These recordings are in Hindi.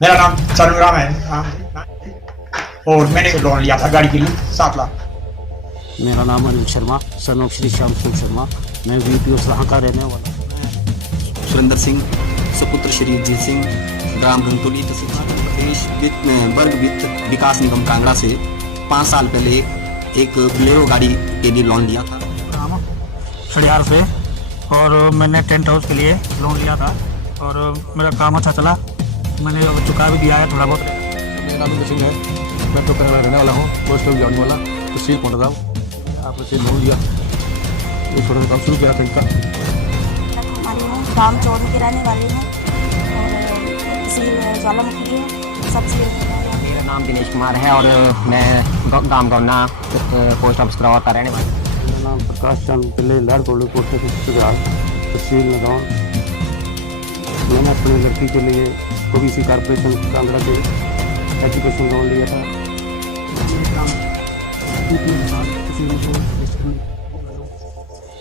मेरा नाम चरणराम है। और मैंने लोन लिया था गाड़ी के लिए 7 लाख। मेरा नाम अनिल शर्मा, सन ऑफ श्री श्याम सुंदर शर्मा। मैं वीपीओ सलाह का रहने वाला। सुरेंद्र सिंह, सुपुत्र श्री जीत सिंह, ग्राम घंटोली, तहसील प्रदेश वर्ग वित्त विकास निगम कांगड़ा से 5 साल पहले एक बोलेरो गाड़ी के लिए लोन लिया था। खड़ियार से, और मैंने टेंट हाउस के लिए लोन लिया था और मेरा काम अच्छा चला। मैंने अब चुका भी दिया है थोड़ा बहुत। मेरा नाम सिंह है, मैं तो कांगड़ा रहने वाला हूँ, पोस्ट ऑफिस जाने वाला, तहसील पहुँच रहा हूँ। आपने से लोन लिया, एक छोटा सा काम शुरू किया टेंट का। गाँव चौधरी के रहने वाले हैं और तहसील ज्वालामुखी के सबसे। मेरा नाम दिनेश कुमार है और मैं गांव गौना पोस्ट ऑफिस करौर का रहने वाला हूँ। मेरा नाम प्रकाश चंद पिल्ले, लाड़कोली पोस्ट ऑफिस सुधार, तहसील नगांव। मैंने अपनी लड़की के लिए ओबीसी कॉर्पोरेशन कांगड़ा से एजुकेशन लोन लिया था।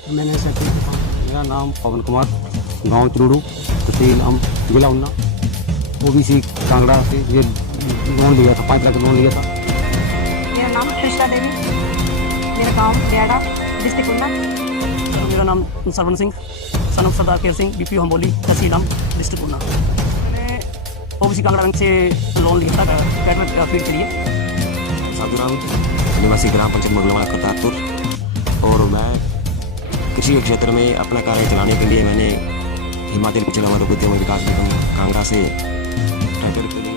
मैंने मेरा नाम पवन कुमार, गांव चरूड़ू, तहसील जिला उन्ना, ओबीसी कांगड़ा से ये लोन लिया था, 5 लाख लोन लिया था। मेरा नाम कृष्णा देवी, मेरा गांव बेड़ा, डिस्ट्रिक्ट उन्ना। मेरा नाम सरवन सिंह, सन ऑफ सरदार केर सिंह, बीपीओ हमबोली, तहसील डिस्ट्रिक्ट उन्ना। मैंने ओबीसी कांगड़ा बैंक से लोन लिया था कैटवर्क फील्ड के लिए। साधुराम, निवासी ग्राम पंचायत मुगलवाड़ा करतारपुर। और मैं कृषि क्षेत्र में अपना कार्य चलाने के लिए मैंने हिमाचल पिछड़ा वर्ग उद्यम विकास निगम कांगड़ा से ट्रैक्टर के लिए।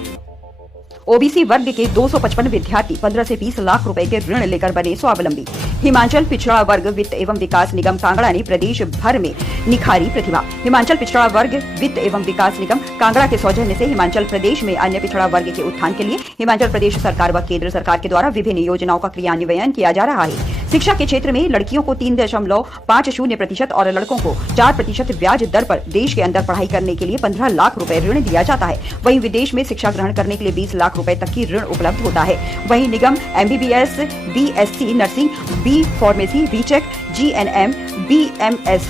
ओबीसी वर्ग के 255 विद्यार्थी 15 से 20 लाख रुपए के ऋण लेकर बने स्वावलंबी। हिमाचल पिछड़ा वर्ग वित्त एवं विकास निगम कांगड़ा ने प्रदेश भर में निखारी प्रतिभा। हिमाचल पिछड़ा वर्ग वित्त एवं विकास निगम कांगड़ा के सौजन्य से हिमाचल प्रदेश में अन्य पिछड़ा वर्ग के उत्थान के लिए हिमाचल प्रदेश सरकार व केंद्र सरकार के द्वारा विभिन्न योजनाओं का क्रियान्वयन किया जा रहा है। शिक्षा के क्षेत्र में लड़कियों को 3.50% और लड़कों को 4% ब्याज दर पर देश के अंदर पढ़ाई करने के लिए 15 लाख रुपए ऋण दिया जाता है। वहीं विदेश में शिक्षा ग्रहण करने के लिए 20 लाख रुपए तक की ऋण उपलब्ध होता है। वहीं निगम MBBS, BSc nursing, B pharmacy, BTech, GNM, BMS,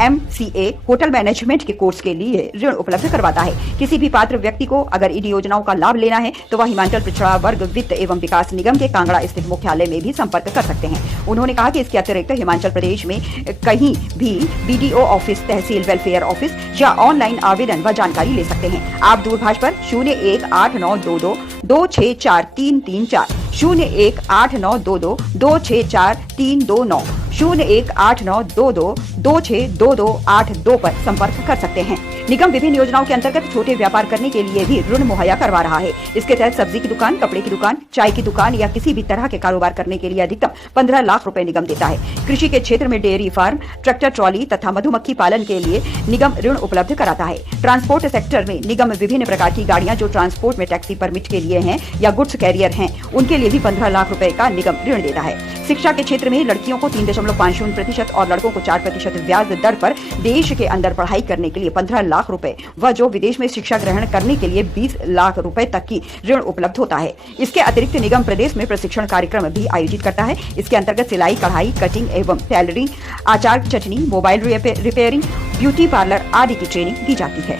MCA hotel management के कोर्स के लिए ऋण उपलब्ध करवाता है। किसी भी पात्र व्यक्ति को अगर इन योजनाओं का लाभ लेना है तो वह हिमाचल पिछड़ा वर्ग वित्त एवं विकास निगम के कांगड़ा स्थित मुख्यालय में भी संपर्क कर सकते हैं। उन्होंने कहा कि इसके अतिरिक्त हिमाचल प्रदेश में कहीं भी BDO ऑफिस, तहसील वेलफेयर ऑफिस या ऑनलाइन आवेदन व जानकारी ले सकते हैं। आप दूरभाष पर 018922 264334, 018922 264329, 018922 262282 पर संपर्क कर सकते हैं। निगम विभिन्न योजनाओं के अंतर्गत छोटे व्यापार करने के लिए भी ऋण मुहैया करवा रहा है। इसके तहत सब्जी की दुकान, कपड़े की दुकान, चाय की दुकान या किसी भी तरह के कारोबार करने के लिए अधिकतम 15 लाख रुपए निगम देता है। कृषि के क्षेत्र में डेयरी फार्म, ट्रैक्टर ट्रॉली तथा मधुमक्खी पालन के लिए निगम ऋण उपलब्ध कराता है। ट्रांसपोर्ट सेक्टर में निगम विभिन्न प्रकार की गाड़ियां जो ट्रांसपोर्ट में टैक्सी परमिट के लिए हैं या गुड्स कैरियर हैं, उनके लिए भी 15 लाख रुपए का निगम ऋण देता है। शिक्षा के क्षेत्र में लड़कियों को 3.50% और लड़कों को 4% ब्याज दर पर देश के अंदर पढ़ाई करने के लिए 15 लाख रुपए व जो विदेश में शिक्षा ग्रहण करने के लिए 20 लाख रुपए तक की ऋण उपलब्ध होता है। इसके अतिरिक्त निगम प्रदेश में प्रशिक्षण कार्यक्रम भी आयोजित करता है। इसके अंतर्गत सिलाई, कढ़ाई, कटिंग एवं टेलरिंग, अचार चटनी, मोबाइल रिपेयरिंग, ब्यूटी पार्लर आदि की ट्रेनिंग दी जाती है।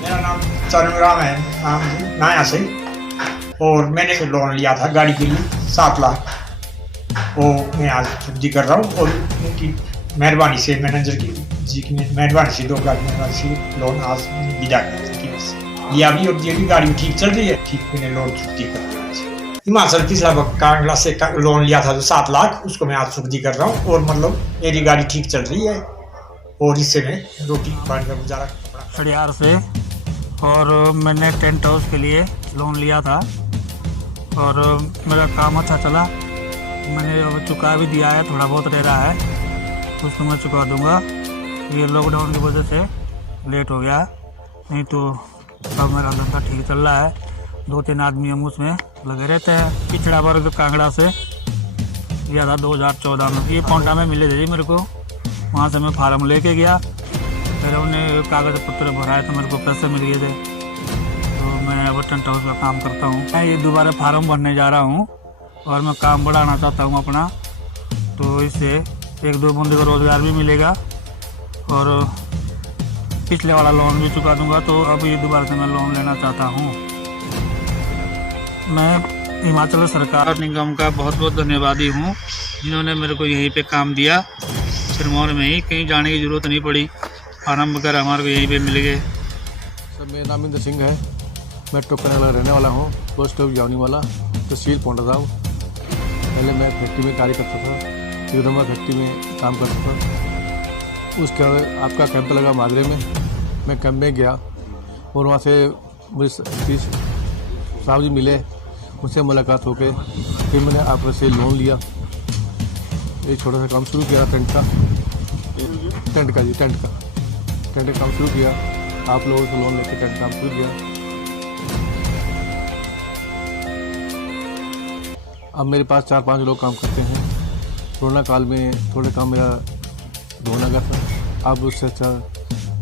मेरा नाम चरणराम है, नया से। और मैंने लोन लिया था गाड़ी के लिए 7 लाख। वो मैं आज सब्जी कर रहा हूँ और उनकी मेहरबानी से, मैनेजर जी की मेहरबानी से 2 लाख मेहरबानी से लोन आज विदा लिया भी और ये भी गाड़ी ठीक चल रही है। ठीक मैंने लोन चुकती कर दिया। हिमाचल पिछड़ा कांगड़ा से लोन लिया था जो 7 लाख, उसको मैं आज चुकती कर रहा हूँ और मतलब मेरी गाड़ी ठीक चल रही है और इससे मैं रोटी पानी का गुजारा। खड़ियार से, और मैंने टेंट हाउस के लिए लोन लिया था और मेरा काम अच्छा चला। मैंने अब चुका भी दिया है, थोड़ा बहुत रह रहा है, उसको मैं चुका दूंगा। ये लॉकडाउन की वजह से लेट हो गया, नहीं तो अब मेरा धंधा ठीक चल रहा है। 2-3 आदमी हम उसमें लगे रहते हैं। पिछड़ा वर्ग कांगड़ा से लिया था 2014 में। ये पौंटा में मिले थे जी मेरे को, वहाँ से मैं फार्म लेके गया, फिर उन्हें कागज पत्र भराए तो मेरे को पैसे मिल गए थे। तो मैं अब टेंट हाउस का काम करता हूँ। मैं ये दोबारा फार्म भरने जा रहा हूँ और मैं काम बढ़ाना चाहता हूँ अपना, तो इससे 1-2 बंदे को रोज़गार भी मिलेगा और पिछले वाला लोन भी चुका दूंगा, तो अब ये दोबारा से मैं लोन लेना चाहता हूँ। मैं हिमाचल सरकार निगम का बहुत बहुत धन्यवादी हूँ, जिन्होंने मेरे को यहीं पे काम दिया। सिरमौर में ही, कहीं जाने की ज़रूरत नहीं पड़ी, फार्म वगैरह हमारे को यहीं पे मिल गए। सर मेरा नाम इंद्र सिंह है, मैं टोकन वाला रहने वाला हूँ, पोस्ट ऑफ जावनी वाला, तहसील पोंटा साहब। पहले मैं फैक्ट्री में कार्य करता था, जगदम्बा फैक्ट्री में काम करता था। उसके बाद आपका कैंप लगा मादरे में, मैं कैंप में गया और वहाँ से मुझे साहब जी मिले, मुझसे मुलाकात हो गई। फिर मैंने आपसे से लोन लिया, एक छोटा सा काम शुरू किया टेंट का काम शुरू किया। आप लोगों से लोन लेकर टेंट काम शुरू किया। अब मेरे पास 4-5 लोग काम करते हैं। कोरोना काल में थोड़ा काम मेरा धोना गया था, अब उससे अच्छा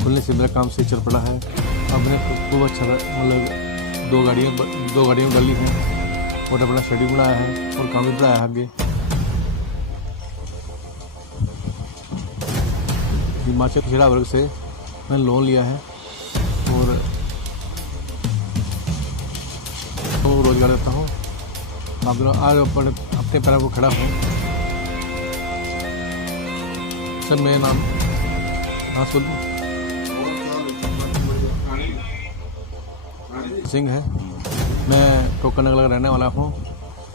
खुलने से मेरा काम सही चल पड़ा है। अब मैंने खूब अच्छा मतलब 2 गाड़ियाँ डाली हैं और अपना शेड्यूल बनाया है और काम भी बढ़ाया है आगे। हिमाचल पिछड़ा वर्ग से मैंने लोन लिया है और तो रोजगार देता हूँ। आज अपने पैरों को खड़ा हूँ। सर मेरा नाम सिंह है, मैं टोकन नगर का रहने वाला हूँ।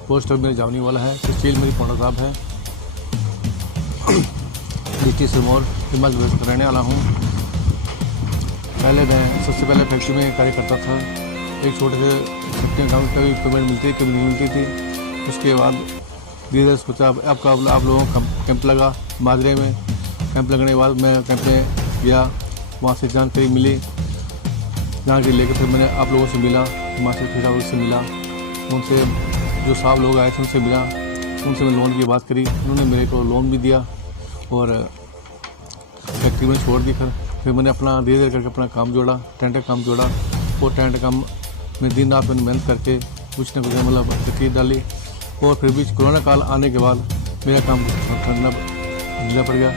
पोस्ट ऑफ मेरी जावनी वाला है, तहसील मेरी पोंटा साहब है, डिस्ट्रिक्ट सिरमौर हिमाचल प्रदेश का रहने वाला हूँ। सबसे पहले फैक्ट्री में कार्य करता था। एक छोटे से फैक्ट्री काम कभी पेमेंट मिलती थी, कभी नहीं मिलती थी। उसके बाद धीरे धीरे सोचा अब आप लोगों का कैंप लगा मादरे में। कैंप लगने के बाद मैं कैंप में गया, वहाँ से जानकारी मिली। जानकारी लेकर फिर मैंने आप लोगों से मिला, हिमाचल पिछड़ा से मिला, उनसे जो साहब लोग आए थे उनसे मिला, उनसे मैं लोन की बात करी। उन्होंने मेरे को लोन भी दिया और फैक्ट्री में छोड़ दी। फिर मैंने अपना धीरे धीरे करके अपना काम जोड़ा, टेंट का काम जोड़ा। और टेंट काम में दिन रात मैंने मेहनत करके कुछ न कुछ मतलब तकलीफ डाली। और फिर भी कोरोना काल आने के बाद मेरा काम ठंडा ढीला पड़ गया।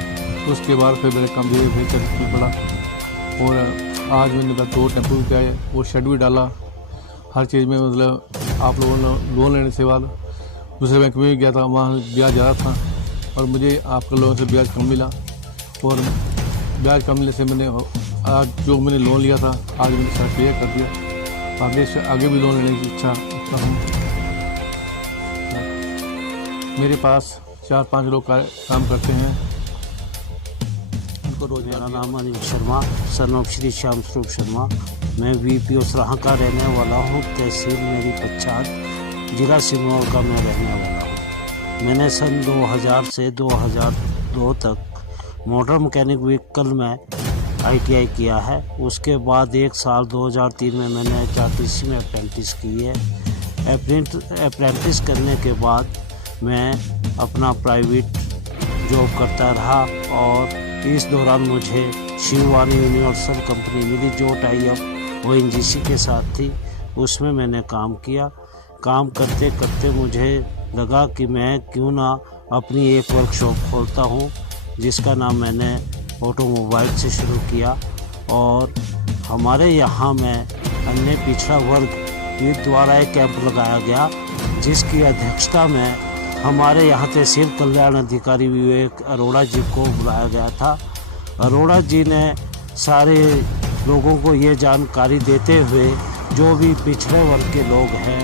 उसके बाद फिर मेरा काम धीरे धीरे चल पड़ा और आज मैंने 2 टेम्पो भी आए और शेड भी डाला। हर चीज़ में मतलब आप लोगों ने लोन लेने से बाद दूसरे बैंक में भी गया था, वहाँ ब्याज ज़्यादा था और मुझे आपके लोगों से ब्याज कम मिला। और ब्याज कम मिलने से मैंने आज जो मैंने लोन लिया था आज मैंने सारा क्लियर कर दिया। आगे भी लोन लेने की इच्छा रखता हूँ। मेरे पास 4-5 लोग काम करते हैं, उनको रोज मेरा नाम अनिल शर्मा, सन ऑफ श्री श्याम स्वरूप शर्मा। मैं VPO सराहा का रहने वाला हूँ, तहसील मेरी पच्छाद, जिला सिरमौर का मैं रहने वाला हूँ। मैंने सन 2000 से 2002 तक मोटर मैकेनिक व्हीकल में ITI किया है। उसके बाद 1 साल 2003 में मैंने HRTC में अप्रेंटिस की है। अप्रेंटिस करने के बाद मैं अपना प्राइवेट जॉब करता रहा और इस दौरान मुझे शिववानी यूनिवर्सल कंपनी मिली जो टाई अप ONGC के साथ थी। उसमें मैंने काम किया। काम करते करते मुझे लगा कि मैं क्यों ना अपनी एक वर्कशॉप खोलता हूँ, जिसका नाम मैंने ऑटोमोबाइल से शुरू किया। और हमारे यहाँ में अन्य पिछड़ा वर्ग द्वारा एक कैंप लगाया गया, जिसकी अध्यक्षता में हमारे यहाँ तहसील कल्याण अधिकारी विवेक अरोड़ा जी को बुलाया गया था। अरोड़ा जी ने सारे लोगों को ये जानकारी देते हुए, जो भी पिछड़े वर्ग के लोग हैं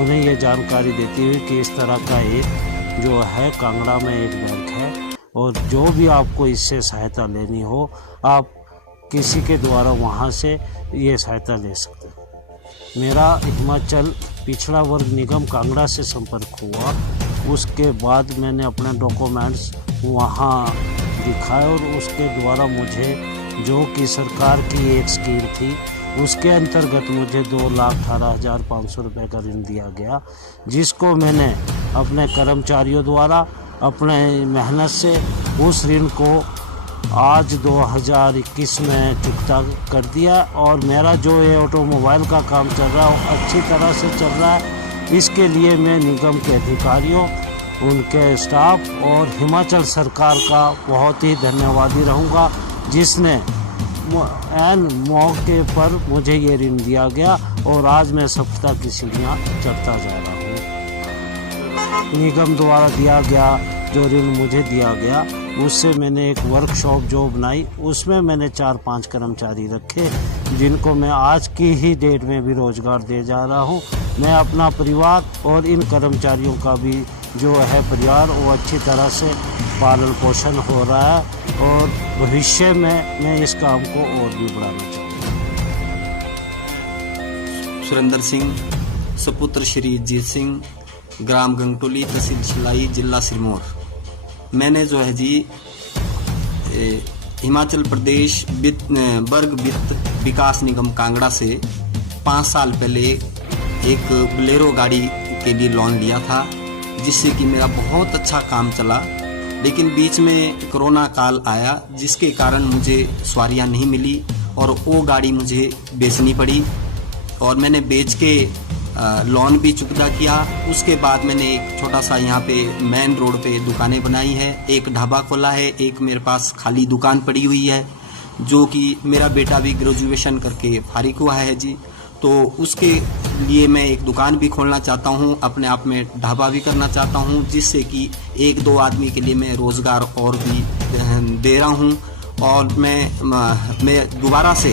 उन्हें ये जानकारी देती हुई कि इस तरह का एक जो है कांगड़ा में एक बैंक है और जो भी आपको इससे सहायता लेनी हो आप किसी के द्वारा वहाँ से ये सहायता ले सकते हैं। मेरा हिमाचल पिछड़ा वर्ग निगम कांगड़ा से संपर्क हुआ। उसके बाद मैंने अपने डॉक्यूमेंट्स वहाँ दिखाए और उसके द्वारा मुझे जो कि सरकार की एक स्कीम थी उसके अंतर्गत मुझे 2,18,500 रुपये का ऋण दिया गया, जिसको मैंने अपने कर्मचारियों द्वारा अपने मेहनत से उस ऋण को आज 2021 में चुकता कर दिया। और मेरा जो ये ऑटोमोबाइल का काम चल रहा है वो अच्छी तरह से चल रहा है। इसके लिए मैं निगम के अधिकारियों, उनके स्टाफ और हिमाचल सरकार का बहुत ही धन्यवादी रहूँगा, जिसने एन मौके पर मुझे ये ऋण दिया गया और आज मैं सफलता की सीढ़ियाँ चढ़ता जा रहा हूँ। निगम द्वारा दिया गया जो ऋण मुझे दिया गया उससे मैंने एक वर्कशॉप जो बनाई, उसमें मैंने 4-5 कर्मचारी रखे जिनको मैं आज की ही डेट में भी रोज़गार दे जा रहा हूँ। मैं अपना परिवार और इन कर्मचारियों का भी जो है परिवार वो अच्छी तरह से पालन पोषण हो रहा है और भविष्य में मैं इस काम को और भी बढ़ाना चाहूँगा। सुरेंद्र सिंह, सपुत्र श्री जीत सिंह, ग्राम गंगटोली, तहसील शिलाई, जिला सिरमौर। मैंने जो है जी हिमाचल प्रदेश वर्ग वित्त विकास निगम कांगड़ा से 5 साल पहले एक बोलेरो गाड़ी के लिए लोन लिया था, जिससे कि मेरा बहुत अच्छा काम चला। लेकिन बीच में कोरोना काल आया जिसके कारण मुझे सवारियां नहीं मिली और वो गाड़ी मुझे बेचनी पड़ी और मैंने बेच के लोन भी चुकता किया। उसके बाद मैंने एक छोटा सा यहाँ पे मेन रोड पे दुकानें बनाई है, एक ढाबा खोला है, एक मेरे पास खाली दुकान पड़ी हुई है जो कि मेरा बेटा भी ग्रेजुएशन करके फारिग हुआ है जी। तो उसके लिए मैं एक दुकान भी खोलना चाहता हूँ, अपने आप में ढाबा भी करना चाहता हूँ, जिससे कि 1-2 आदमी के लिए मैं रोज़गार और भी दे रहा हूँ। और मैं दोबारा से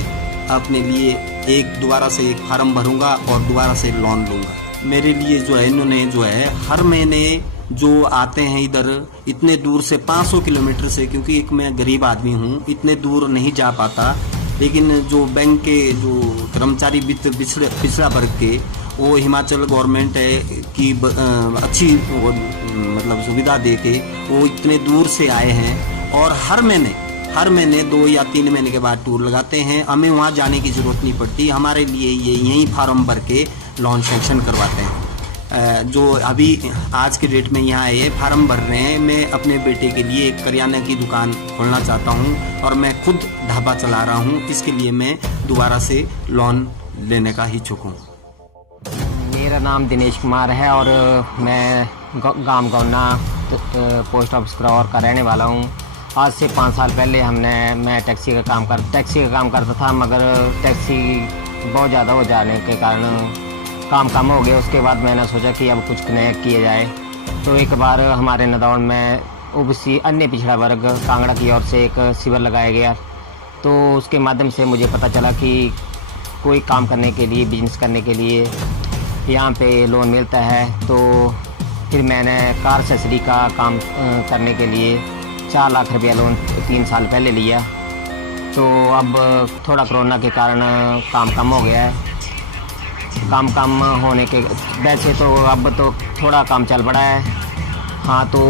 अपने लिए दोबारा से एक फार्म भरूंगा और दोबारा से लोन लूँगा। मेरे लिए जो है इन्होंने जो है हर महीने जो आते हैं इधर इतने दूर से 500 किलोमीटर से, क्योंकि एक मैं गरीब आदमी हूँ, इतने दूर नहीं जा पाता, लेकिन जो बैंक के जो कर्मचारी वित्त पिछड़ा वर्ग के वो हिमाचल गवर्नमेंट है की अच्छी मतलब सुविधा दे के वो इतने दूर से आए हैं और हर महीने 2 या 3 महीने के बाद टूर लगाते हैं। हमें वहाँ जाने की ज़रूरत नहीं पड़ती, हमारे लिए ये यहीं फार्म भर के लोन सेंक्शन करवाते हैं। जो अभी आज के डेट में यहाँ आए फार्म भर रहे हैं। मैं अपने बेटे के लिए एक करियाना की दुकान खोलना चाहता हूँ और मैं खुद ढाबा चला रहा हूँ, इसके लिए मैं दोबारा से लोन लेने का इच्छुक हूँ। मेरा नाम दिनेश कुमार है और मैं गांव गौना पोस्ट ऑफिस करौर का रहने वाला हूँ। आज से 5 साल पहले मैं टैक्सी का काम करता था, मगर टैक्सी बहुत ज़्यादा हो जाने के कारण काम कम हो गया। उसके बाद मैंने सोचा कि अब कुछ नया किया जाए, तो एक बार हमारे नदौन में ओबीसी अन्य पिछड़ा वर्ग कांगड़ा की ओर से एक शिविर लगाया गया। तो उसके माध्यम से मुझे पता चला कि कोई काम करने के लिए, बिजनेस करने के लिए यहाँ पे लोन मिलता है। तो फिर मैंने कार एक्सेसरी का काम करने के लिए 4 लाख रुपया लोन 3 साल पहले लिया। तो अब थोड़ा कोरोना के कारण काम कम हो गया है। काम कम होने के वैसे तो अब तो थोड़ा काम चल पड़ा है। हाँ, तो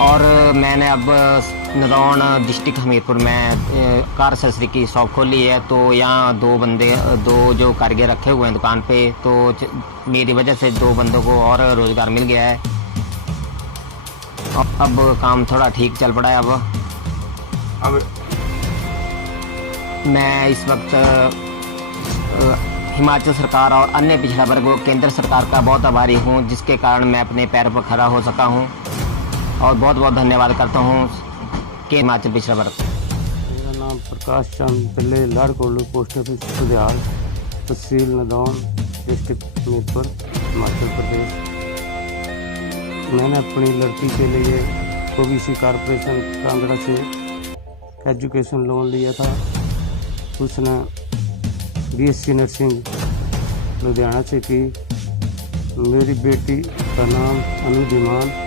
और मैंने अब नदौन डिस्ट्रिक्ट हमीरपुर में कार एक्सेसरी की शॉप खोली है। तो यहाँ 2 जो कारीगर रखे हुए हैं दुकान पे, तो मेरी वजह से 2 बंदों को और रोज़गार मिल गया है। अब काम थोड़ा ठीक चल पड़ा है। अब मैं इस वक्त हिमाचल सरकार और अन्य पिछड़ा वर्गों केंद्र सरकार का बहुत आभारी हूँ, जिसके कारण मैं अपने पैरों पर खड़ा हो सका हूँ। और बहुत बहुत धन्यवाद करता हूँ के हिमाचल पिछड़ा वर्ग। मेरा नाम प्रकाश चंद पिल्ले, लाड़कोलू पोस्ट ऑफिस सुधियाल, तहसील नदौन, डिस्ट्रिक्ट हमीरपुर, हिमाचल प्रदेश। मैंने अपनी लड़की के लिए ओबीसी कॉर्पोरेशन कांगड़ा से एजुकेशन लोन लिया था। उसने बीएससी नर्सिंग लुधियाना से की। मेरी बेटी का नाम अनुधीमान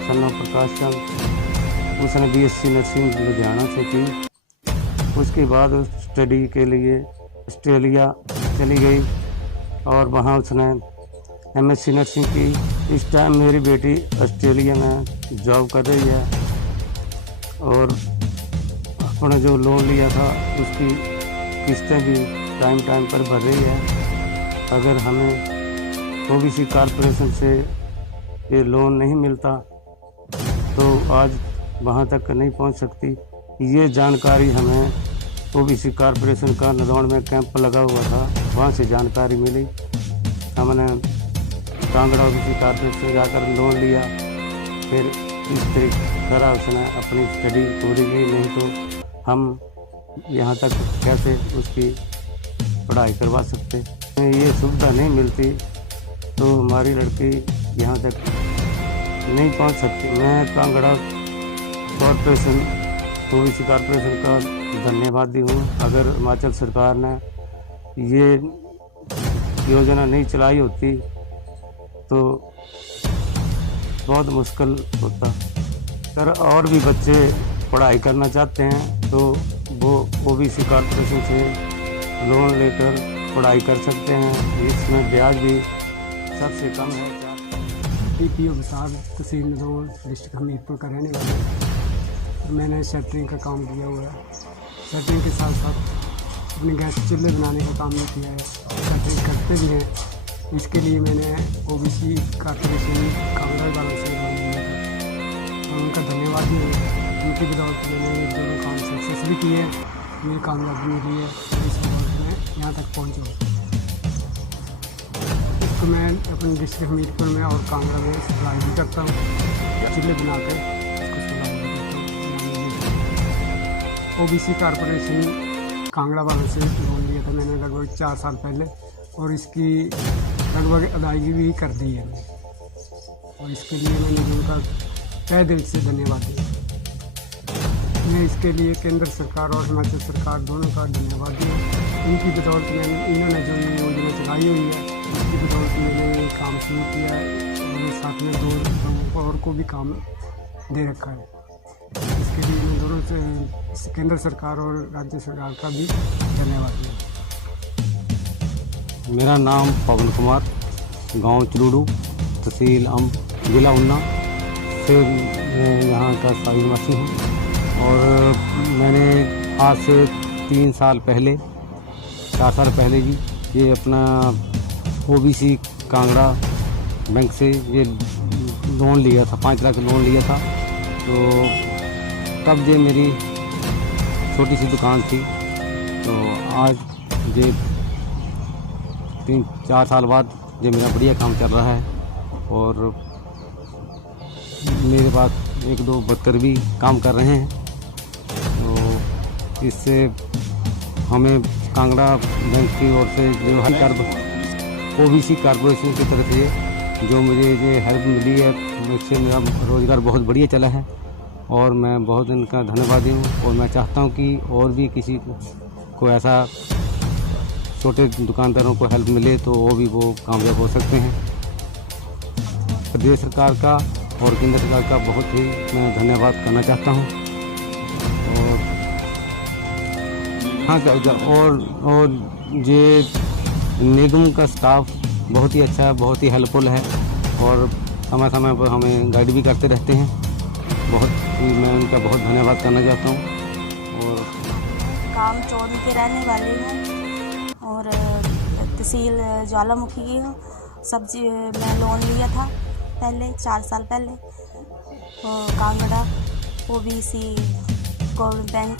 सन्ना प्रकाश चंद, उसने बीएससी नर्सिंग लुधियाना से की। उसके बाद स्टडी के लिए ऑस्ट्रेलिया चली गई और वहाँ उसने एमएससी नर्सिंग की। इस टाइम मेरी बेटी ऑस्ट्रेलिया में जॉब कर रही है और अपने जो लोन लिया था उसकी किस्तें भी टाइम पर भर रही है। अगर हमें ओबीसी कॉर्पोरेशन से ये लोन नहीं मिलता तो आज वहाँ तक नहीं पहुँच सकती। ये जानकारी हमें ओबीसी कॉर्पोरेशन का नदौन में कैंप लगा हुआ था, वहाँ से जानकारी मिली। हमने कांगड़ा ओबीसी कॉर्पोरेशन से जाकर लोन लिया, फिर इस तरह उसने अपनी स्टडी पूरी की, नहीं तो हम यहाँ तक कैसे उसकी पढ़ाई करवा सकते। ये सुविधा नहीं मिलती तो हमारी लड़की यहाँ तक नहीं पहुँच सकती। मैं कांगड़ा कॉरपोरेशन, ओबीसी कॉरपोरेशन का धन्यवादी हूँ। अगर हिमाचल सरकार ने ये योजना नहीं चलाई होती तो बहुत मुश्किल होता। अगर और भी बच्चे पढ़ाई करना चाहते हैं तो वो ओबीसी कॉरपोरेशन से लोन लेकर पढ़ाई कर सकते हैं। इसमें ब्याज भी सबसे कम है। DPO विशाल, तहसील नदौर, डिस्ट्रिक्ट हमीरपुर का रहने वाला हूँ। मैंने सेटरिंग का काम किया हुआ है। सेटरिंग के साथ साथ अपने गैस चूल्हे बनाने का काम भी किया है। सेटरिंग करते भी हैं। इसके लिए मैंने ओबीसी कॉर्पोरेशन कांगड़ा वालों से लोन लिया था और उनका धन्यवाद भी है। उनकी बदौलत मैंने ये दोनों काम सक्सेस भी किए, मुझे कामयाबी मिली है। इस बदौलत मैं यहाँ तक पहुँचा हूँ। इसको मैं अपने डिस्ट्रिक्ट हमीरपुर में और कांगड़ा में सप्लाई भी करता हूँ। चूल्हे बना कर इसको सप्लाई भी करता हूँ। ओबीसी कॉर्पोरेशन कांगड़ा वालों से लोन लिया था मैंने लगभग 4 साल पहले और इसकी लगभग अदायगी भी कर दी है और इसके लिए मैंने उनका तहे दिल से धन्यवाद दिया। मैं इसके लिए केंद्र सरकार और हिमाचल सरकार दोनों का धन्यवाद दिया। इनकी बदौलत मैंने इन्होंने जो ये योजना चलाई हुई है उसकी बदौलत मैंने ये काम शुरू किया है और साथ में 2 लोगों और को भी काम दे रखा है। इसके लिए मैं दोनों से केंद्र सरकार और राज्य सरकार का भी धन्यवाद दिया। मेरा नाम पवन कुमार, गांव चलूडू, तहसील अम्ब, जिला ऊना से मैं यहाँ का स्थायी निवासी हूँ। और मैंने आज से 3 साल पहले, 4 साल पहले जी ये अपना ओबीसी कांगड़ा बैंक से ये लोन लिया था, 5 लाख लोन लिया था। तो तब ये मेरी छोटी सी दुकान थी, तो आज ये 3-4 साल बाद ये मेरा बढ़िया काम चल रहा है और मेरे पास 1-2 वर्कर भी काम कर रहे हैं। तो इससे हमें कांगड़ा बैंक की ओर से जो है ओबीसी कॉर्पोरेशन की तरफ से जो मुझे ये हेल्प मिली है, इससे मेरा रोज़गार बहुत बढ़िया चला है और मैं बहुत इनका धन्यवादी हूँ। और मैं चाहता हूँ कि और भी किसी को ऐसा छोटे दुकानदारों को हेल्प मिले तो वो भी कामयाब हो सकते हैं। प्रदेश सरकार का और केंद्र सरकार का बहुत ही मैं धन्यवाद करना चाहता हूँ। और हाँ, और ये निगम का स्टाफ बहुत ही अच्छा है, बहुत ही हेल्पफुल है और समय समय पर हमें गाइड भी करते रहते हैं। बहुत ही मैं उनका बहुत धन्यवाद करना चाहता हूँ। और काम चौड़ी के रहने वाले हैं और तहसील ज्वालामुखी की हूँ। सब्जी मैं लोन लिया था पहले 4 साल पहले और कांगड़ा ओबीसी गवर्नमेंट बैंक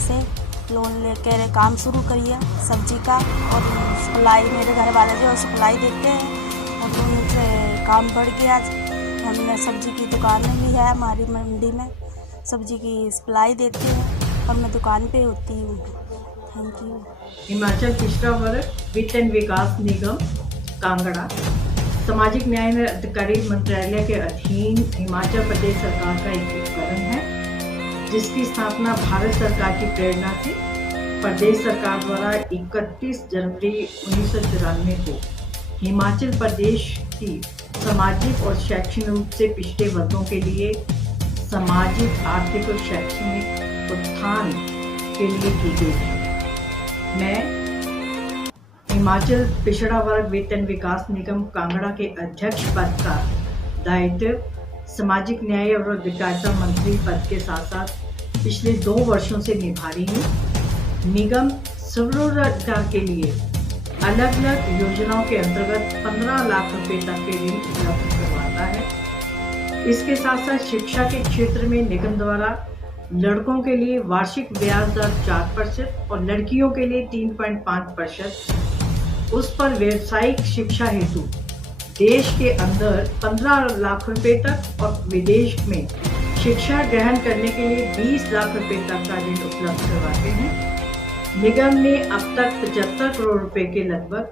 से लोन लेकर काम शुरू किया सब्जी का और सप्लाई मेरे घर वाले जो सप्लाई देते हैं और उनसे काम बढ़ गया। हमने सब्जी की दुकानें भी है हमारी मंडी में, सब्जी की सप्लाई देते हैं और मैं दुकान पे होती हूँ। Thank you. हिमाचल पिछड़ा वर्ग वित्त एवं विकास निगम कांगड़ा सामाजिक न्याय एवं अधिकारिता मंत्रालय के अधीन हिमाचल प्रदेश सरकार का एक उपकरण है जिसकी स्थापना भारत सरकार की प्रेरणा से प्रदेश सरकार द्वारा 31 जनवरी 1994 को हिमाचल प्रदेश की सामाजिक और शैक्षणिक रूप से पिछड़े वर्गों के लिए सामाजिक, आर्थिक और शैक्षणिक उत्थान के लिए की गई है। मैं हिमाचल पिछड़ा वर्ग वित्त एवं विकास निगम कांगड़ा के अध्यक्ष पद का दायित्व सामाजिक न्याय और अधिकारिता मंत्री पद के साथ साथ पिछले 2 वर्षों से निभा रही हूँ। निगम स्वरोजगार के लिए अलग अलग योजनाओं के अंतर्गत 15 लाख रुपए तक के ऋण उपलब्ध करवाता है। इसके साथ साथ शिक्षा के क्षेत्र में निगम द्वारा लड़कों के लिए वार्षिक ब्याज दर 4% और लड़कियों के लिए 3.5% उस पर व्यावसायिक शिक्षा हेतु देश के अंदर 15 लाख रुपए तक और विदेश में शिक्षा ग्रहण करने के लिए 20 लाख रुपए तक का ऋण उपलब्ध करवाते हैं। निगम ने अब तक 75 करोड़ रुपए के लगभग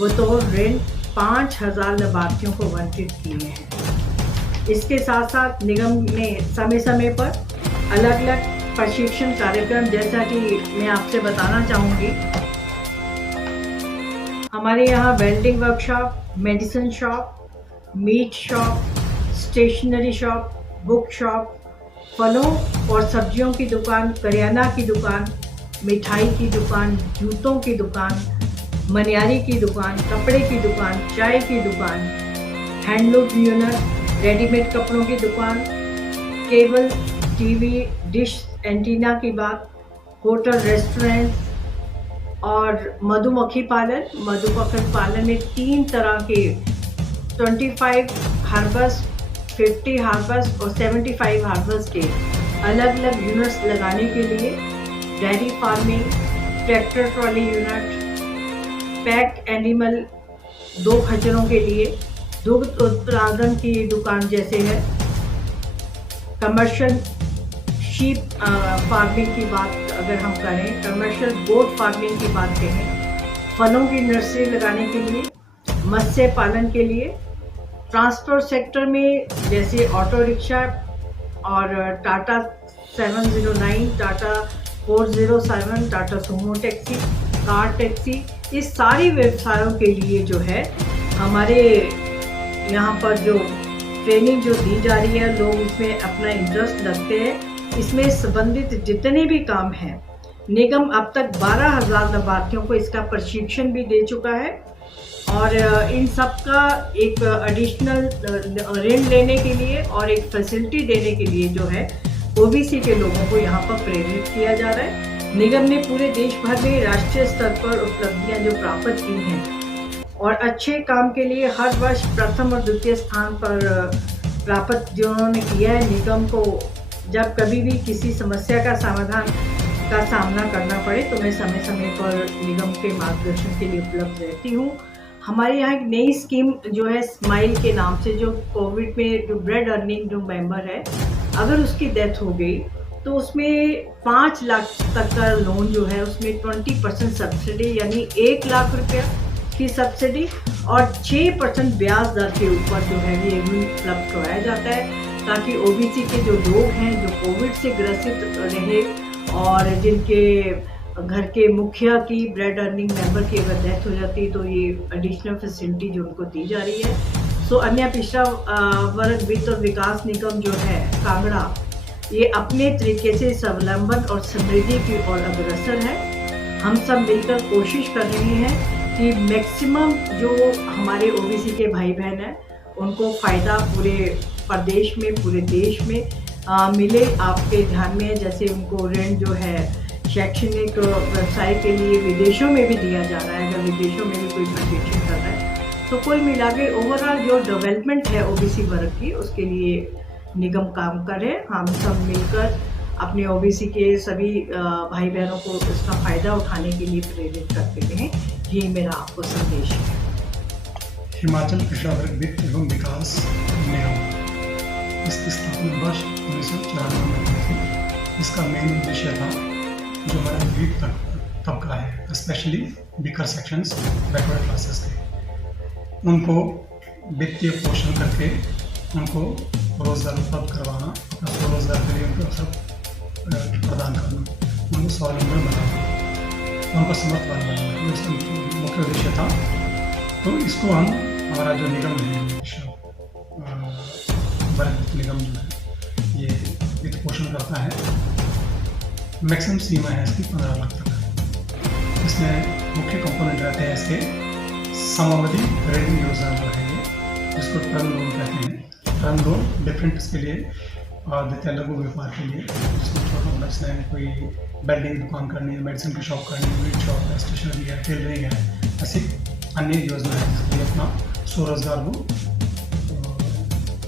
बतौर ऋण 5,000 लाभार्थियों को वंचित किए हैं। इसके साथ साथ निगम ने समय समय पर अलग अलग प्रशिक्षण कार्यक्रम, जैसा कि मैं आपसे बताना चाहूँगी, हमारे यहाँ welding workshop, medicine shop, meat shop, stationery shop, book shop, फलों और सब्जियों की दुकान, करियाना की दुकान, मिठाई की दुकान, जूतों की दुकान, मनियारी की दुकान, कपड़े की दुकान, चाय की दुकान, हैंडलूम यूनिट, रेडीमेड कपड़ों की दुकान, केबल टीवी डिश एंटीना की बात, होटल रेस्टोरेंट और मधुमक्खी पालन। मधुमक्खी पालन में 3 तरह के 25 हार्बर्स, 50 हार्बर्स और 75 हार्बर्स के अलग अलग यूनिट्स लगाने के लिए, dairy farming, tractor trolley unit, pack animal 2 खच्चरों के लिए, दुग्ध उत्पादन की दुकान जैसे है, कमर्शियल शीप फार्मिंग की बात अगर हम करें, कमर्शियल गोट फार्मिंग की बात करें, फलों की नर्सरी लगाने के लिए, मत्स्य पालन के लिए, ट्रांसपोर्ट सेक्टर में जैसे ऑटो रिक्शा और Tata 709, Tata 407, Tata Sumo taxi, car taxi, इस सारी व्यवसायों के लिए जो है हमारे यहाँ पर जो ट्रेनिंग जो दी जा रही है, लोग इसमें अपना इंटरेस्ट लगते हैं। इसमें संबंधित जितने भी काम हैं, निगम अब तक 12,000 लाभार्थियों को इसका प्रशिक्षण भी दे चुका है और इन सब का एक एडिशनल ऋण लेने के लिए और एक फैसिलिटी देने के लिए जो है ओबीसी के लोगों को यहाँ पर प्रेरित किया जा रहा है। निगम ने पूरे देश भर में राष्ट्रीय स्तर पर उपलब्धियां जो प्राप्त की हैं और अच्छे काम के लिए हर वर्ष प्रथम और द्वितीय स्थान पर प्राप्त जिन्होंने किया है, निगम को जब कभी भी किसी समस्या का समाधान का सामना करना पड़े तो मैं समय समय पर निगम के मार्गदर्शन के लिए उपलब्ध रहती हूँ। हमारे यहाँ एक नई स्कीम जो है स्माइल के नाम से, जो कोविड में जो ब्रेड अर्निंग जो मेंबर है, अगर उसकी डेथ हो गई तो उसमें 5 लाख तक का लोन जो है उसमें 20% सब्सिडी यानी 1 लाख रुपया की सब्सिडी और 6% ब्याज दर के ऊपर जो है ये ऋण उपलब्ध करवाया जाता है, ताकि ओबीसी के जो लोग हैं जो कोविड से ग्रसित रहे और जिनके घर के मुखिया की ब्रेड अर्निंग मेंबर की अगर डेथ हो जाती है तो ये एडिशनल फैसिलिटी जो उनको दी जा रही है। सो अन्य पिछड़ा वर्ग वित्त और विकास निगम जो है कांगड़ा, ये अपने तरीके से स्वावलंबन और समृद्धि की ओर अग्रसर है। हम सब मिलकर कोशिश कर रहे हैं कि मैक्सिमम जो हमारे ओबीसी के भाई बहन हैं उनको फ़ायदा पूरे प्रदेश में, पूरे देश में मिले। आपके ध्यान में जैसे उनको ऋण जो है शैक्षणिक व्यवसाय के लिए विदेशों में भी दिया जा रहा है, अगर विदेशों में भी कोई प्रशिक्षण कर रहा है तो कुल मिला के ओवरऑल जो डेवलपमेंट है ओबीसी वर्ग की, उसके लिए निगम काम करे। हम सब मिलकर अपने ओबीसी के सभी भाई बहनों को इसका फ़ायदा उठाने के लिए प्रेरित करते हैं। ये मेरा आपको संदेश है। हिमाचल पिछड़ा वर्ग वित्त एवं विकास निगम, इसकी स्थापना वर्ष 1994 में हुई थी। इसका मेन उद्देश्य था जो हमारा गरीब तबका है, specially weaker sections, backward classes के, उनको वित्तीय पोषण करके उनको रोज़गार उपलब्ध करवाना, अपना स्वरोजगार के लिए उनको अवसर प्रदान करना, उनको स्वावलंबन बनाना, उनको समर्थवान बनाना, इसका मुख्य उद्देश्य था। तो इसको हम, हमारा जो निगम है वर्ग निगम जो है ये वित्त पोषण करता है। मैक्सिमम सीमा है इसकी 15 लाख तक है। इसमें मुख्य कंपोनेंट रहते हैं इसके समावधि ऋण योजना जो है ये, जिसको टर्म लोन कहते हैं। टर्म लोन डिफरेंट इसके लिए देते हैं लघु व्यापार के लिए, जिसको छोटा मोटा इसने कोई बेल्डिंग दुकान करनी है, मेडिसिन की शॉप करनी है, मीट शॉप है, स्टेशनरी है, टेलरिंग है, ऐसी अन्य योजना है जिसके लिए अपना स्वरोजगार वो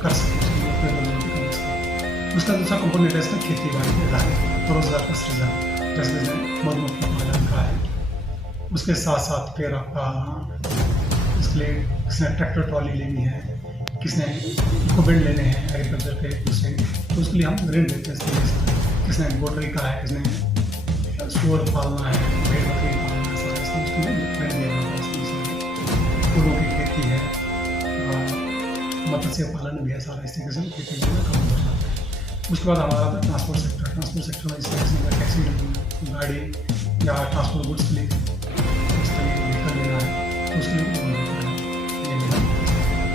कर सके। उसका दूसरा कंपोनेंट है इसका खेती बाड़ी के आधारित रोजगार का सृजन, जैसे मधुमक्खी पालन का है। उसके साथ साथ फिर आपका इसके लिए किसने ट्रैक्टर ट्रॉली लेनी है, किसने इक्विपमेंट लेने हैं एग्रीकल्चर के उससे, तो उसके लिए हम ऋण देते हैं। इसके लिए किसने पोल्ट्री का है, किसने सुअर पालना है, भेड़ बकरी पालना है, सारा इसमें उसके लिए ऋण दिया जाता है। इसमें फूलों की खेती है, मत्स्य पालन भी है, सारा इस तरीके से खेती जो है कम हो जाता है। उसके बाद हमारा आता है ट्रांसपोर्ट सेक्टर। ट्रांसपोर्ट सेक्टर में टैक्सी गाड़ी या ट्रांसपोर्ट गुड्स के लिए व्हीकल लेना है तो उसके लिए लोन देता है लेना।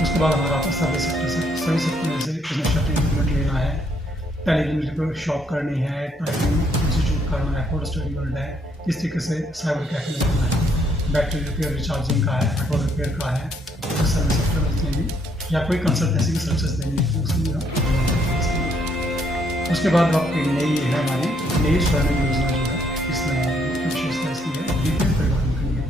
उसके बाद हमारा आता है सर्विस सेक्टर से। सर्विस सेक्टर में जैसे किसने शॉपिंग इक्विपमेंट लेना है, टेलीविजन पर शॉप करनी है, टाइपिंग इंस्टीट्यूट करना है, कोल्ड स्टोरेज यूनिट है, इस तरीके से साइबर कैफे में करना है, बैटरी रिपेयर रिचार्जिंग का है, ऑटो रिपेयर का है, तो सर्विस सेक्टर में जितने भी या कोई कंसल्टेंसी की सर्विसेज देनी है तो उसके लिए। उसके बाद आपकी नई है हमारी नई स्वर्णिम योजना जो है, इसमें मुख्य विशेषता इसकी है बीपीएल परिवारों के लिए।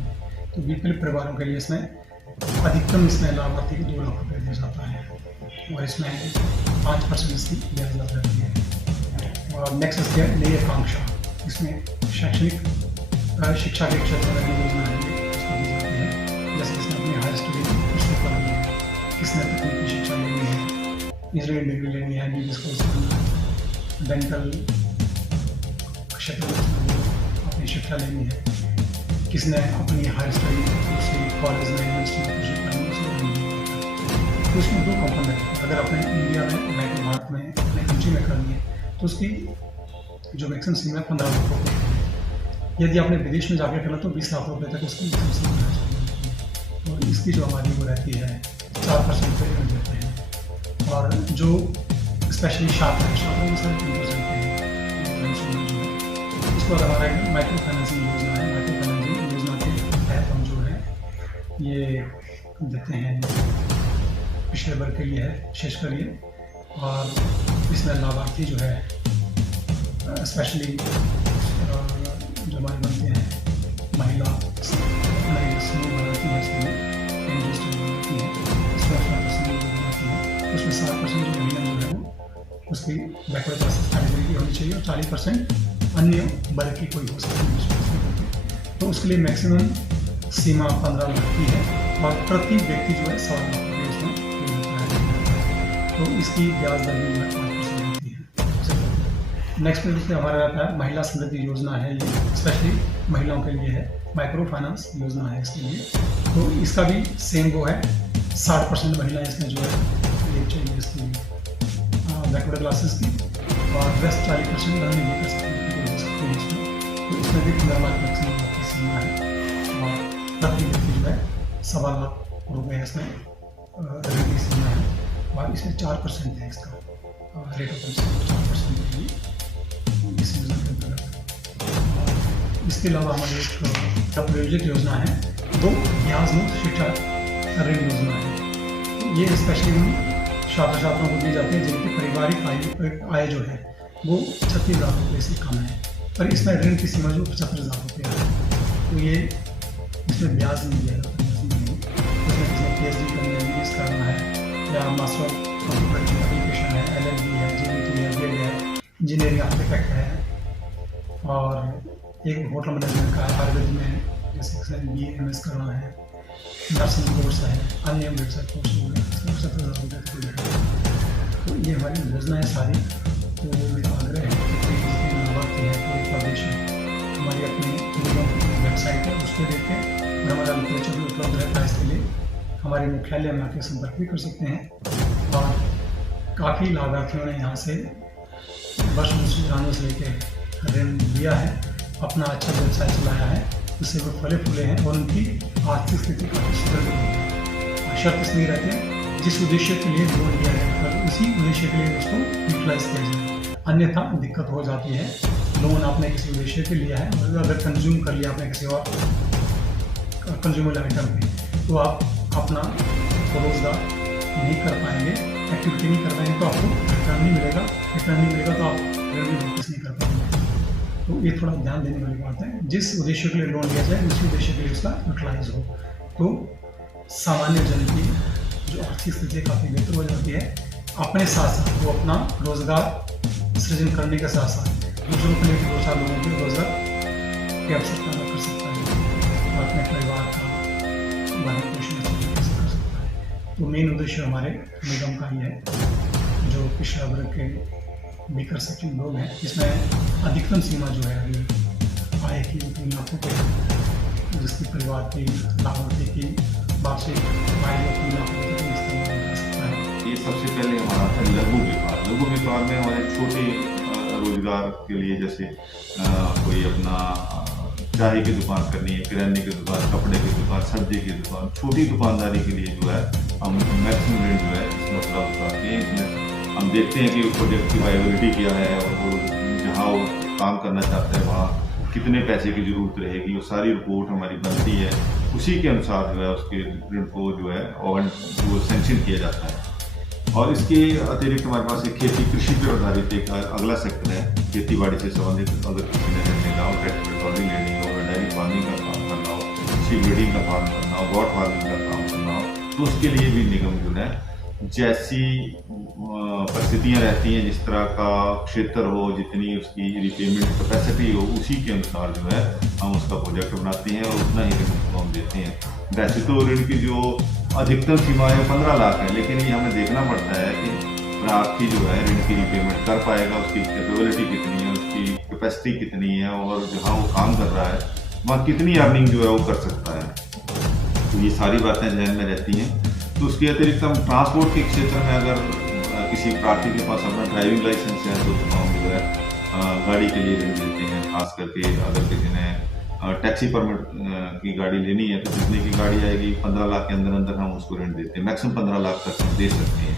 तो बीपीएल परिवारों के लिए इसमें अधिकतम इसमें लाभार्थी को 2 लाख रुपये दिया जाता है और इसमें 5% इसकी ब्याज दर रहती है। और नेक्स्ट इसकी है नई आकांक्षा, इसमें शैक्षणिक शिक्षा के क्षेत्र में योजना है उसको दी जाती है। जैसे किसने अपनी हायर स्टडी उसको करनी है, किसने तकनीकी शिक्षा लेनी है, इंजीनियरिंग डिग्री लेनी है, बीबीएस कोर्स करना है, डेंटल क्षेत्र में अपनी शिक्षा लेनी है, किसने अपनी हायर स्टडी दूसरी कॉलेज में यूनिवर्सिटी में कुछ करनी है उसमें लेनी है। तो उसमें 2 कंपोनेंट है। अगर अपने इंडिया में लाइक भारत में अपने कंट्री में करनी है तो उसकी जो मैक्सिमम सीमा है 15 लाख रुपये है। यदि आपने विदेश में जाकर करना तो 20 लाख रुपये तक उसकी मैक्सिमम सीमा है। और इसकी जो हमारी वो रहती है 4% पे ऋण देते हैं। और जो स्पेशली शाखा है वो सर 10% पे है। उसके बाद हमारा एक माइक्रो फाइनेंसिंग योजना है। माइक्रो फाइनेंसिंग योजना के तहत हम जो है ये देते हैं पिछड़े वर्ग के लिए है, विशेष कर लिए। और इसमें लाभार्थी जो है स्पेशली जो हमारे बनते हैं महिला समूह बनाती है, इसके लिए इंडस्ट्री बनाती है, उसमें 7% जो महिला जो है वो उसकी बैकवर्ड क्लासेस कैटेगरी की होनी चाहिए और 40% अन्य वर्ग की कोई हो सकती है। तो उसके लिए मैक्सिमम सीमा 15 लाख की है और प्रति व्यक्ति जो है 100 लाख रुपये उसमें तो इसकी ब्याज दर भी 5% होती है। नेक्स्ट में उसमें हमारा रहता है महिला समृद्धि योजना है, ये स्पेशली महिलाओं के लिए है, माइक्रो फाइनेंस योजना है इसके लिए। तो इसका भी सेम वो है 60% महिला इसमें जो है ये चाहिए इसकी बैकवर्ड क्लासेस की और रेस्ट 40% लर्निंग भी कर सकते हैं इसमें। तो इसमें भी 15 लाख मैक्सिमम की सीमा है और प्रति व्यक्ति जो है 1.25 लाख रुपये इसमें ऋण की सीमा है और इसमें 4% है इसका रेट ऑफ इंटरेस्ट 4% है इस योजना के अंतर्गत। इसके अलावा हमारी एक प्रायोजित योजना है वो ब्याज मुक्त शिक्षा ऋण योजना है। ये स्पेशली छात्र छात्राओं को दी जाती है जिनकी पारिवारिक आय जो है वो 36,000 रुपये से कम है, पर इसमें ऋण की सीमा जो 75,000 रुपये है। तो ये इसमें ब्याज नहीं दिया जाता है। इसमें किसी PhD करनी है, MBA करना है या मास्टर कंप्यूटर एप्लीकेशन है, LLB है, JBT है, BEd है, इंजीनियरिंग आर्किटेक्ट है और एक होटल मैनेजमेंट का है, आयुर्वेद में जैसे किसी BAMS करना है, नर्सिंग कोर्स है, अन्य वेबसाइट कोर्स हो गए, 70,000 रुपये तक मिलेगा। तो ये हमारी योजना है सारी। तो मेरा आग्रह है कि कोई जितने लाभार्थी है कोई प्रदेश में हमारी अपनी निगम वेबसाइट है उस पर देखें और हमारा लिटरेचर भी उपलब्ध रहता है। इसके लिए हमारे मुख्यालय में आकर संपर्क भी कर सकते हैं और काफ़ी लाभार्थियों ने यहाँ से वर्ष 1993 से लेकर ऋण लिया है, अपना अच्छा व्यवसाय चलाया है, उससे वो फले फूले हैं और उनकी आर्थिक स्थिति काफ़ी सुधर गई है। शर्त इसलिए रहते हैं जिस उद्देश्य के लिए लोन लिया गया है उसी उद्देश्य के लिए उसको यूटिलाइज किया जाए, अन्यथा दिक्कत हो जाती है। लोन आपने किसी उद्देश्य के लिया है और अगर कंज्यूम कर लिया आपने किसी और कंज्यूमर आइटम पे तो आप अपना रोजगार नहीं कर पाएंगे, एक्टिविटी नहीं कर पाएंगे तो आपको रिटर्न नहीं मिलेगा, रिटर्न नहीं मिलेगा तो आप ऋण भी वापस नहीं कर पाएंगे। तो ये थोड़ा ध्यान देने वाली बात है। जिस उद्देश्य के लिए लोन लिया जाए उसी उद्देश्य के लिए उसका यूटिलाइज हो तो सामान्य जन की जो आर्थिक स्थिति काफ़ी बेहतर हो जाती है। अपने साथ साथ वो अपना रोजगार सृजन करने के साथ साथ दूसरों के लिए 2-4 लोगों के रोजगार की अवसर पैदा कर सकता है और अपने परिवार का भरण पोषण तो मेन उद्देश्य हमारे निगम का ही है, जो पिछड़ा वर्ग के बेकर सेक्शन लोग हैं, इसमें अधिकतम सीमा जो है अभी आय की 3 लाख रुपये है, जिसके परिवार की लाभार्थी की वार्षिक आय 3 लाख रुपये तक इस्तेमाल कर सकता है। ये सबसे पहले हमारा था लघु व्यापार। लघु व्यापार में हमारे छोटे रोजगार के लिए, जैसे कोई अपना चाय की दुकान करनी है, किराने की दुकान, कपड़े की दुकान, सब्जी की दुकान, छोटी दुकानदारी के लिए जो है हम मैक्सिमम ऋण जो है इसमें उपलब्ध कराते हैं। इसमें हम देखते हैं कि प्रोजेक्ट की वायबिलिटी क्या है और वो जहाँ वो काम करना चाहते हैं वहाँ कितने पैसे की ज़रूरत रहेगी, वो सारी रिपोर्ट हमारी बनती है। उसी के अनुसार जो है उसके ऋण को जो है और वो सेंक्शन किया जाता है। और इसके अतिरिक्त हमारे पास एक खेती कृषि पर आधारित एक अगला सेक्टर है, खेती बाड़ी से संबंधित। अगर किसी ने ऋण लेना हो, ट्रैक्टर ट्रॉली लेनी हो, डेयरी फार्मिंग का काम करना हो, सी ब्रीडिंग का फार्म करना हो, गॉट फार्मिंग का काम करना हो, तो उसके लिए भी निगम जो है जैसी परिस्थितियाँ रहती हैं, जिस तरह का क्षेत्र हो, जितनी उसकी रिपेमेंट कैपेसिटी हो, उसी के अनुसार जो है हम उसका प्रोजेक्ट बनाते हैं और उतना ही ऋण उसको हम देते हैं। वैसे तो ऋण की जो अधिकतम सीमा है 15 लाख है, लेकिन ये हमें देखना पड़ता है कि प्रार्थी जो है ऋण की रिपेमेंट कर पाएगा, उसकी कैपेबिलिटी कितनी है, उसकी कैपेसिटी कितनी है और जहाँ वो काम कर रहा है वहाँ कितनी अर्निंग जो है वो कर सकता है। तो ये सारी बातें जहन में रहती हैं। तो उसके अतिरिक्त हम ट्रांसपोर्ट के क्षेत्र में अगर किसी प्रार्थी के पास अपना ड्राइविंग लाइसेंस है तो हम जो है गाड़ी के लिए ऋण देते हैं। खास करके अगर किसी ने टैक्सी परमिट की गाड़ी लेनी है तो जितने की गाड़ी आएगी 15 लाख के अंदर अंदर हम उसको ऋण देते हैं। मैक्सिमम 15 लाख तक हम दे सकते हैं।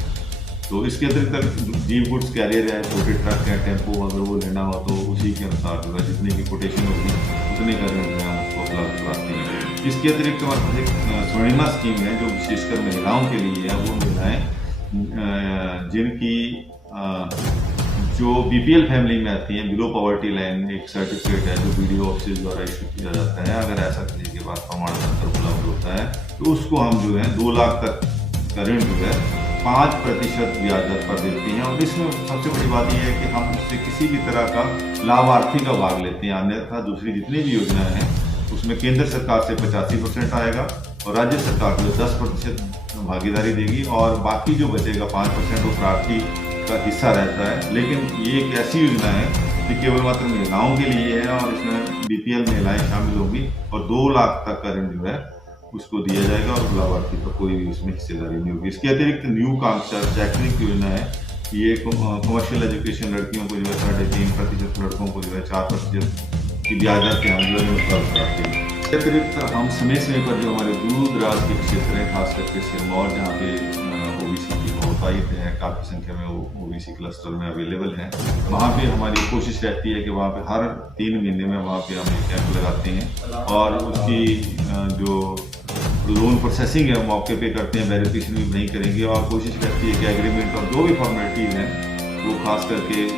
तो इसके अतिरिक्त जीव गुड्स कैरियर है, छोटे ट्रक है, टेम्पो, अगर वो लेना हो तो उसी के अनुसार जो है जितने की कोटेशन होगी उतने का ऋण जो है हम उसको उपलब्ध कराते हैं। इसके अतिरिक्त हमारे पास एक स्वर्णिमा स्कीम है जो विशेषकर महिलाओं के लिए है। वो महिलाएं जिनकी जो बीपीएल फैमिली में आती हैं, बिलो पॉवर्टी लाइन, एक सर्टिफिकेट है जो बीडीओ ऑफिस द्वारा इशू किया जाता है। अगर ऐसा किसी के पास प्रमाण पत्र उपलब्ध होता है तो उसको हम जो है 2 लाख तक का ऋण जो है 5% ब्याज दर पर देते हैं। और इसमें सबसे बड़ी बात यह है कि हम उससे किसी भी तरह का लाभार्थी का भाग लेते हैं। अन्यथा दूसरी जितनी भी योजनाएं हैं उसमें केंद्र सरकार से 85% आएगा और राज्य सरकार को 10% भागीदारी देगी और बाकी जो बचेगा 5% वो प्रार्थी का हिस्सा रहता है। लेकिन ये एक ऐसी योजना है कि केवल मात्र महिलाओं के लिए है और इसमें बीपीएल महिलाएं शामिल होंगी और 2 लाख तक का ऋण जो है उसको दिया जाएगा और लाभार्थी का कोई भी उसमें हिस्सेदारी नहीं होगी। इसके अतिरिक्त न्यू कामशा शैक्षणिक योजना है। ये कमर्शियल एजुकेशन लड़कियों को जो है 3.5%, लड़कों को जो है 4% की ब्याज दर के हम जो है उपलब्ध कराते हैं। इसके अतिरिक्त हम समय समय पर जो हमारे दूर दराज के क्षेत्र हैं, खास करके सिरमौर, जहाँ पे ओबीसी की बहुतायत है, काफ़ी संख्या में वो ओबीसी क्लस्टर में अवेलेबल हैं, वहाँ पे हमारी कोशिश रहती है कि वहाँ पे हर 3 महीने में वहाँ पे हम कैंप लगाते हैं और उसकी जो लोन प्रोसेसिंग है मौके पे करते हैं, वेरिफिकेशन भी नहीं करेंगे और कोशिश रहती है कि एग्रीमेंट और जो भी फॉर्मेलिटीज़ हैं वो खास करके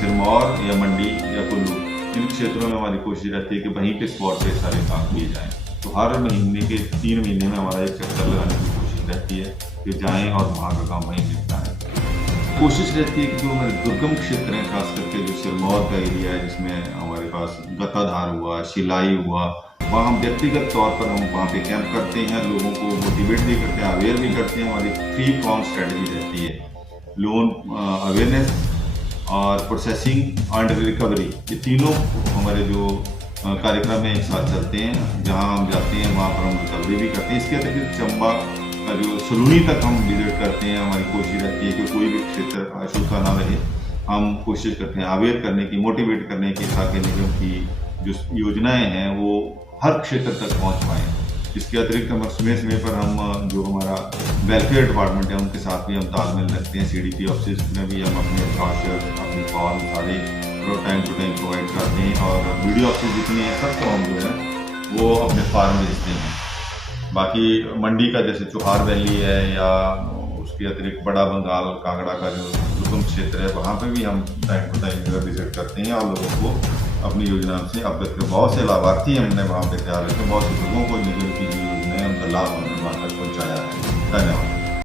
सिरमौर या मंडी या कुल्लू, इन क्षेत्रों में हमारी कोशिश रहती है कि वहीं पे स्पॉट पे सारे काम किए जाएँ। तो हर महीने के 3 महीने में हमारा एक चक्कर लगाने की कोशिश रहती है कि जाएँ और वहाँ का काम वहीं मिलता है। कोशिश रहती है कि जो हमारे दुर्गम क्षेत्र हैं, खास करके जो सिरमौर का एरिया है जिसमें हमारे पास गताधार हुआ, शिलाई हुआ, वहाँ हम व्यक्तिगत तौर पर हम वहाँ पे कैंप करते हैं, लोगों को मोटिवेट भी करते हैं, अवेयर भी करते हैं। हमारी 3 pronged स्ट्रेटजी रहती है, लोन अवेयरनेस और प्रोसेसिंग एंड रिकवरी। ये तीनों हमारे जो कार्यक्रम में एक साथ चलते हैं। जहाँ हम जाते हैं वहाँ पर हम रिकवरी भी करते हैं। इसके अतिरिक्त चंबा का जो सलूनी तक हम विजिट करते हैं। हमारी कोशिश रहती है कि कोई भी क्षेत्र अछूता ना रहे। हम कोशिश करते हैं अवेयर करने की, मोटिवेट करने की, ताकि निगम की जो योजनाएं हैं वो हर क्षेत्र तक पहुंच पाएँ। इसके अतिरिक्त हम समय पर हम जो हमारा वेलफेयर डिपार्टमेंट है उनके साथ भी हम तालमेल रखते हैं। सीडीपी ऑफिस में भी हम अपने ब्रॉशर्स, अपनी फॉर्म सारे टाइम टू टाइम प्रोवाइड करते हैं और वीडियो ऑफिस जितने हैं सबको हम जो है वो अपने फार्म भेजते हैं। बाकी मंडी का जैसे चौहार वैली है या उसके अतिरिक्त बड़ा बंगाल कांगड़ा का जो दुर्गम क्षेत्र है वहाँ पे भी हम टाइम टू टाइम जो है विजिट करते हैं और लोगों को अपनी योजना से अवगत कर। बहुत से लाभार्थी हमने वहाँ पे तैयार रखे, बहुत से लोगों को निगम की जो योजना है उनका लाभ हमने वहाँ तक पहुँचाया है। धन्यवाद।